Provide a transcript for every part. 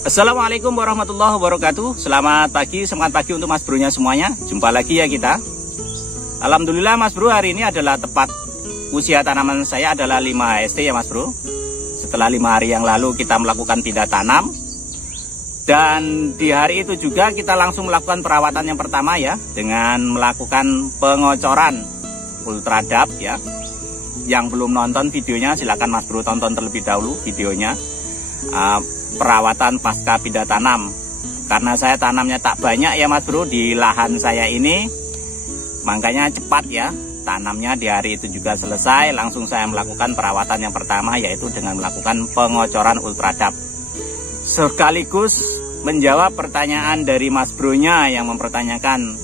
Assalamualaikum warahmatullahi wabarakatuh. Selamat pagi, semangat pagi untuk Mas Bro-nya semuanya. Jumpa lagi ya kita. Alhamdulillah Mas Bro, hari ini adalah tepat usia tanaman saya adalah 5 HST ya Mas Bro. Setelah 5 hari yang lalu kita melakukan pindah tanam. Dan di hari itu juga kita langsung melakukan perawatan yang pertama ya, dengan melakukan pengocoran ultradap ya. Yang belum nonton videonya silakan Mas Bro tonton terlebih dahulu videonya. Perawatan pasca pindah tanam. Karena saya tanamnya tak banyak ya Mas Bro di lahan saya ini, makanya cepat ya tanamnya. Di hari itu juga selesai, langsung saya melakukan perawatan yang pertama, yaitu dengan melakukan pengocoran ultradap. Sekaligus menjawab pertanyaan dari Mas Bro-nya yang mempertanyakan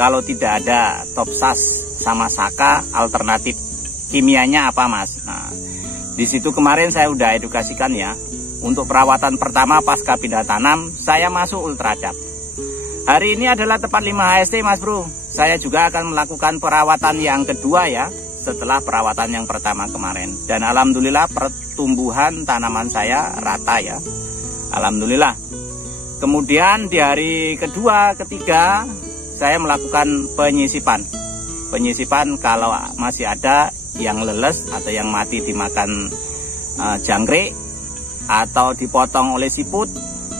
kalau tidak ada Topsas sama Saka, alternatif kimianya apa Mas? Nah, di situ kemarin saya udah edukasikan ya. Untuk perawatan pertama pasca pindah tanam, saya masuk ultradap. Hari ini adalah tepat 5 HST Mas Bro. Saya juga akan melakukan perawatan yang kedua ya, setelah perawatan yang pertama kemarin. Dan alhamdulillah pertumbuhan tanaman saya rata ya. Alhamdulillah. Kemudian di hari kedua, ketiga, saya melakukan penyisipan. Penyisipan kalau masih ada yang leles atau yang mati dimakan jangkrik atau dipotong oleh siput.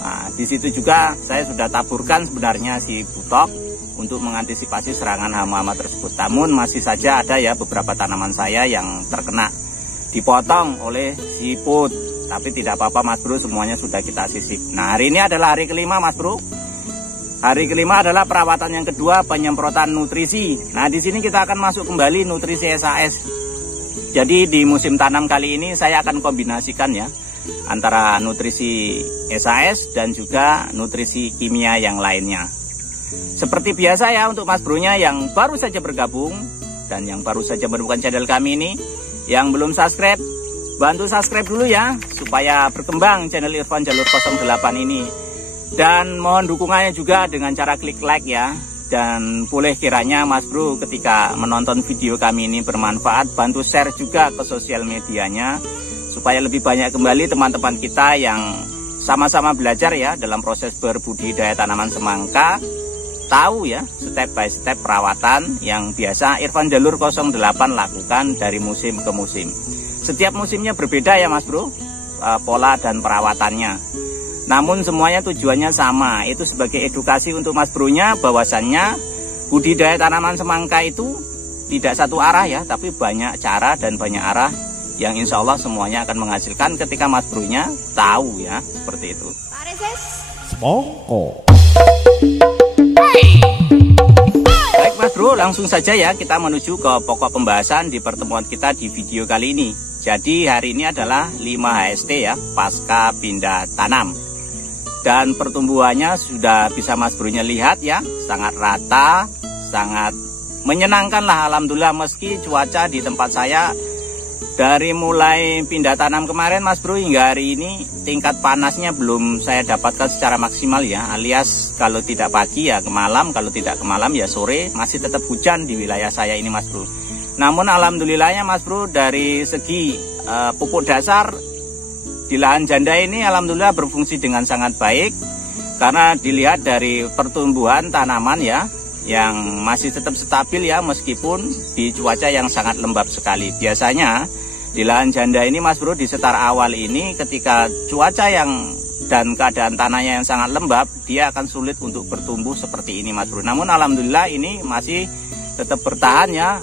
Nah, di situ juga saya sudah taburkan sebenarnya si butok untuk mengantisipasi serangan hama-hama tersebut. Namun masih saja ada ya beberapa tanaman saya yang terkena dipotong oleh siput. Tapi tidak apa-apa Mas Bro, semuanya sudah kita sisip. Nah, hari ini adalah hari kelima Mas Bro. Hari kelima adalah perawatan yang kedua, penyemprotan nutrisi. Nah, di sini kita akan masuk kembali nutrisi SAS. Jadi di musim tanam kali ini saya akan kombinasikan ya antara nutrisi SAS dan juga nutrisi kimia yang lainnya. Seperti biasa ya untuk Mas Bro-nya yang baru saja bergabung dan yang baru saja menemukan channel kami ini, yang belum subscribe, bantu subscribe dulu ya supaya berkembang channel Irfan Jalur 08 ini. Dan mohon dukungannya juga dengan cara klik like ya. Dan boleh kiranya Mas Bro ketika menonton video kami ini bermanfaat, bantu share juga ke sosial medianya supaya lebih banyak kembali teman-teman kita yang sama-sama belajar ya dalam proses berbudidaya tanaman semangka, tahu ya step by step perawatan yang biasa Irfan Jalur 08 lakukan dari musim ke musim. Setiap musimnya berbeda ya Mas Bro, pola dan perawatannya. Namun semuanya tujuannya sama, itu sebagai edukasi untuk Mas Bro-nya bahwasannya budidaya tanaman semangka itu tidak satu arah ya, tapi banyak cara dan banyak arah yang insya Allah semuanya akan menghasilkan ketika Mas Bro-nya tahu ya, seperti itu. Baik Mas Bro, langsung saja ya kita menuju ke pokok pembahasan di pertemuan kita di video kali ini. Jadi hari ini adalah 5 HST ya, pasca pindah tanam. Dan pertumbuhannya sudah bisa Mas Bro-nya lihat ya, sangat rata, sangat menyenangkan lah alhamdulillah. Meski cuaca di tempat saya dari mulai pindah tanam kemarin Mas Bro hingga hari ini tingkat panasnya belum saya dapatkan secara maksimal ya, alias kalau tidak pagi ya ke malam, kalau tidak ke malam ya sore, masih tetap hujan di wilayah saya ini Mas Bro. Namun alhamdulillahnya Mas Bro dari segi pupuk dasar di lahan janda ini alhamdulillah berfungsi dengan sangat baik, karena dilihat dari pertumbuhan tanaman ya yang masih tetap stabil ya meskipun di cuaca yang sangat lembab sekali. Biasanya di lahan janda ini Mas Bro di setar awal ini ketika cuaca yang dan keadaan tanahnya yang sangat lembab, dia akan sulit untuk bertumbuh seperti ini Mas Bro. Namun alhamdulillah ini masih tetap bertahan ya.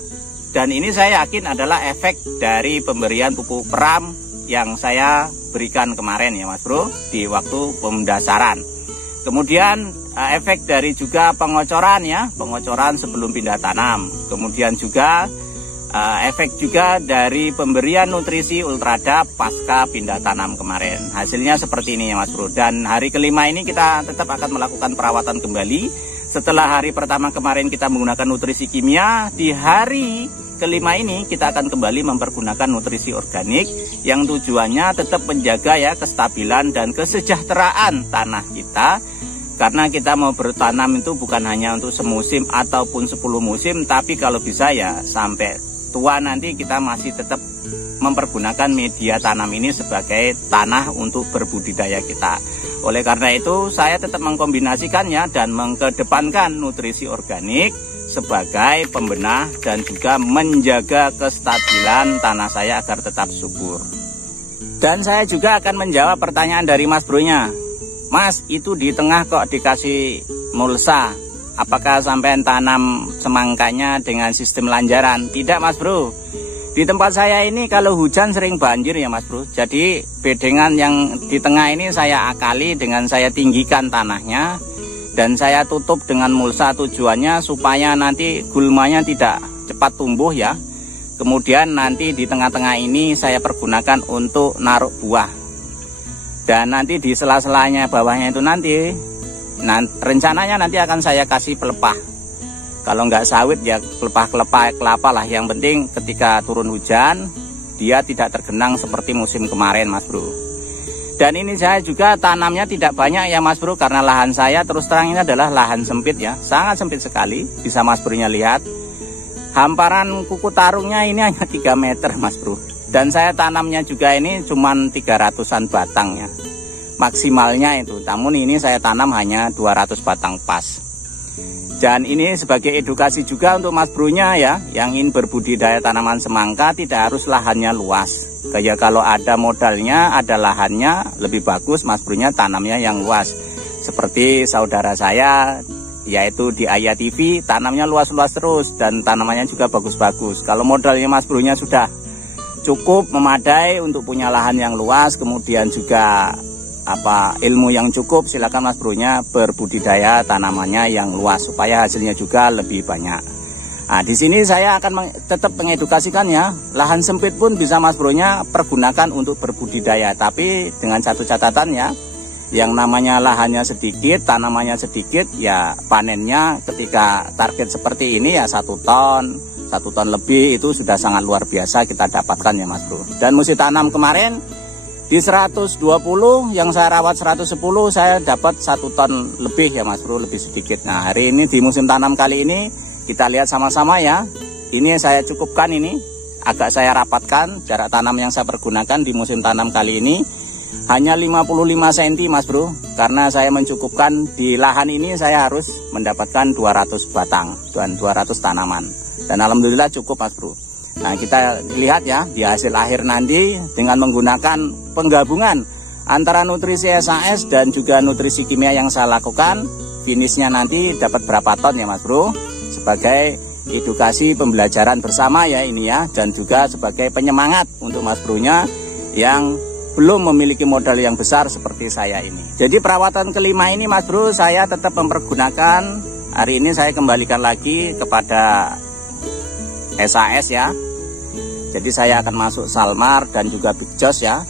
Dan ini saya yakin adalah efek dari pemberian pupuk peram yang saya berikan kemarin ya Mas Bro di waktu pemdasaran. Kemudian efek dari juga pengocoran ya, pengocoran sebelum pindah tanam. Kemudian juga efek juga dari pemberian nutrisi ultradap pasca pindah tanam kemarin. Hasilnya seperti ini ya Mas Bro. Dan hari kelima ini kita tetap akan melakukan perawatan kembali. Setelah hari pertama kemarin kita menggunakan nutrisi kimia, di hari kelima ini kita akan kembali mempergunakan nutrisi organik yang tujuannya tetap menjaga ya kestabilan dan kesejahteraan tanah kita. Karena kita mau bertanam itu bukan hanya untuk semusim ataupun 10 musim, tapi kalau bisa ya sampai tua nanti kita masih tetap mempergunakan media tanam ini sebagai tanah untuk berbudidaya kita. Oleh karena itu saya tetap mengkombinasikannya dan mengedepankan nutrisi organik sebagai pembenah dan juga menjaga kestabilan tanah saya agar tetap subur. Dan saya juga akan menjawab pertanyaan dari Mas Bro-nya. Mas, itu di tengah kok dikasih mulsa, apakah sampai tanam semangkanya dengan sistem lanjaran? Tidak Mas Bro, di tempat saya ini kalau hujan sering banjir ya Mas Bro. Jadi bedengan yang di tengah ini saya akali dengan saya tinggikan tanahnya dan saya tutup dengan mulsa, tujuannya supaya nanti gulmanya tidak cepat tumbuh ya. Kemudian nanti di tengah-tengah ini saya pergunakan untuk naruh buah. Dan nanti di sela-selanya bawahnya itu nanti rencananya nanti akan saya kasih pelepah. Kalau nggak sawit ya pelepah kelapa lah. Yang penting ketika turun hujan dia tidak tergenang seperti musim kemarin Mas Bro. Dan ini saya juga tanamnya tidak banyak ya Mas Bro, karena lahan saya terus terang ini adalah lahan sempit ya, sangat sempit sekali. Bisa Mas Bro-nya lihat hamparan kuku tarungnya ini hanya 3 meter Mas Bro. Dan saya tanamnya juga ini cuman 300-an batang ya, maksimalnya itu. Namun ini saya tanam hanya 200 batang pas. Dan ini sebagai edukasi juga untuk Mas Bro-nya ya, yang ingin berbudidaya tanaman semangka tidak harus lahannya luas. Kayak kalau ada modalnya, ada lahannya, lebih bagus Mas Bro-nya tanamnya yang luas. Seperti saudara saya, yaitu di Ayah TV, tanamnya luas-luas terus dan tanamannya juga bagus-bagus. Kalau modalnya Mas Bro-nya sudah cukup memadai untuk punya lahan yang luas, kemudian juga ilmu yang cukup, silakan Mas Bro-nya berbudidaya tanamannya yang luas supaya hasilnya juga lebih banyak. Nah, di sini saya akan tetap mengedukasikan ya, lahan sempit pun bisa Mas Bro-nya pergunakan untuk berbudidaya, tapi dengan satu catatan ya, yang namanya lahannya sedikit, tanamannya sedikit, ya panennya ketika target seperti ini ya 1 ton. 1 ton lebih itu sudah sangat luar biasa kita dapatkan ya Mas Bro. Dan musim tanam kemarin di 120 yang saya rawat 110 saya dapat 1 ton lebih ya Mas Bro, lebih sedikit. Nah hari ini di musim tanam kali ini kita lihat sama-sama ya. Ini saya cukupkan, ini agak saya rapatkan jarak tanam yang saya pergunakan di musim tanam kali ini hanya 55 cm Mas Bro, karena saya mencukupkan di lahan ini saya harus mendapatkan 200 batang dan 200 tanaman. Dan alhamdulillah cukup Mas Bro. Nah kita lihat ya di hasil akhir nanti dengan menggunakan penggabungan antara nutrisi SAS dan juga nutrisi kimia yang saya lakukan, finishnya nanti dapat berapa ton ya Mas Bro, sebagai edukasi pembelajaran bersama ya ini ya, dan juga sebagai penyemangat untuk Mas Bro-nya yang belum memiliki modal yang besar seperti saya ini. Jadi perawatan kelima ini Mas Bro saya tetap mempergunakan, hari ini saya kembalikan lagi kepada SAS ya. Jadi saya akan masuk Salmar dan juga Big Joss ya,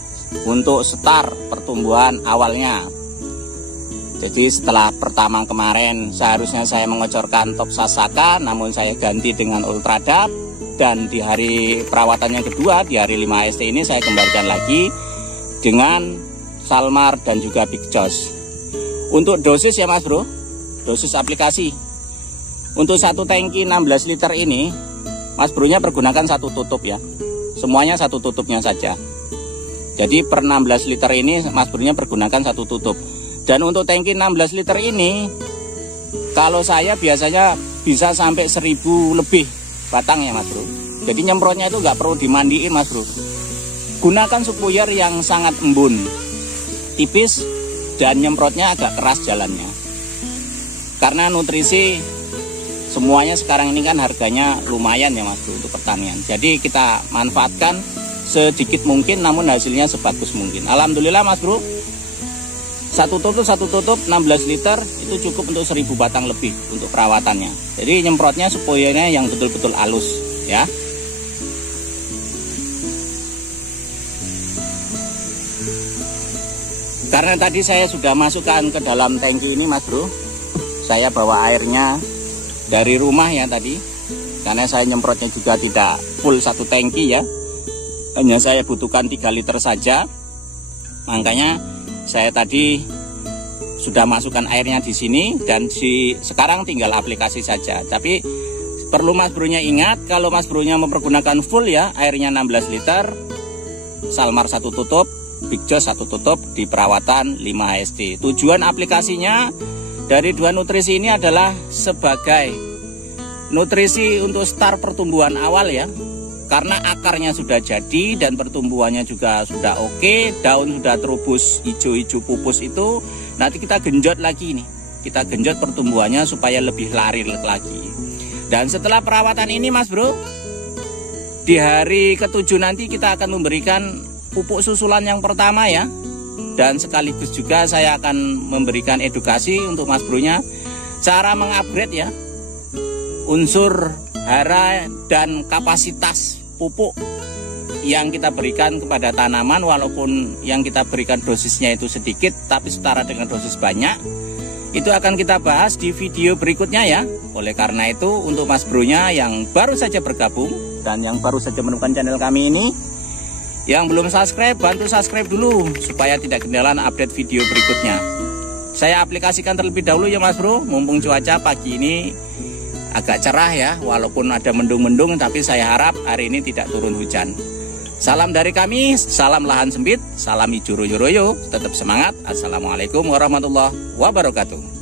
untuk start pertumbuhan awalnya. Jadi setelah pertama kemarin seharusnya saya mengocorkan Top Sasaka, namun saya ganti dengan Ultradap. Dan di hari perawatan yang kedua, di hari 5 ST ini saya kembalikan lagi dengan Salmar dan juga Big Joss. Untuk dosis ya Mas Bro, dosis aplikasi. Untuk 1 tangki 16 liter ini Mas Bro-nya pergunakan 1 tutup ya. Semuanya 1 tutupnya saja. Jadi per 16 liter ini Mas Bro-nya pergunakan 1 tutup. Dan untuk tangki 16 liter ini, kalau saya biasanya bisa sampai 1000 lebih batang ya Mas Bro. Jadi nyemprotnya itu nggak perlu dimandiin Mas Bro. Gunakan spuyer yang sangat embun, tipis, dan nyemprotnya agak keras jalannya. Karena nutrisi semuanya sekarang ini kan harganya lumayan ya Mas Bro untuk pertanian. Jadi kita manfaatkan sedikit mungkin namun hasilnya sebagus mungkin. Alhamdulillah Mas Bro, 1 tutup 16 liter itu cukup untuk 1000 batang lebih untuk perawatannya. Jadi nyemprotnya spuyernya yang betul-betul halus ya. Karena tadi saya sudah masukkan ke dalam tangki ini Mas Bro, saya bawa airnya dari rumah ya tadi, karena saya nyemprotnya juga tidak full 1 tangki ya, hanya saya butuhkan 3 liter saja. Makanya saya tadi sudah masukkan airnya di sini dan sekarang tinggal aplikasi saja. Tapi perlu Mas Bro-nya ingat, kalau Mas Bro-nya mempergunakan full ya airnya 16 liter, Salmar 1 tutup, Big Joss 1 tutup di perawatan 5 HST. Tujuan aplikasinya dari 2 nutrisi ini adalah sebagai nutrisi untuk start pertumbuhan awal ya. Karena akarnya sudah jadi dan pertumbuhannya juga sudah oke, daun sudah terubus hijau-hijau pupus itu, nanti kita genjot lagi nih. Kita genjot pertumbuhannya supaya lebih lari lagi. Dan setelah perawatan ini Mas Bro, di hari ke-7 nanti kita akan memberikan pupuk susulan yang pertama ya. Dan sekaligus juga saya akan memberikan edukasi untuk Mas Bro-nya cara mengupgrade ya unsur hara dan kapasitas pupuk yang kita berikan kepada tanaman, walaupun yang kita berikan dosisnya itu sedikit tapi setara dengan dosis banyak. Itu akan kita bahas di video berikutnya ya. Oleh karena itu untuk Mas Bro-nya yang baru saja bergabung dan yang baru saja menemukan channel kami ini, yang belum subscribe, bantu subscribe dulu supaya tidak ketinggalan update video berikutnya. Saya aplikasikan terlebih dahulu ya Mas Bro, mumpung cuaca pagi ini agak cerah ya, walaupun ada mendung-mendung, tapi saya harap hari ini tidak turun hujan. Salam dari kami, salam lahan sempit, salam hijau royo-royo, tetap semangat. Assalamualaikum warahmatullahi wabarakatuh.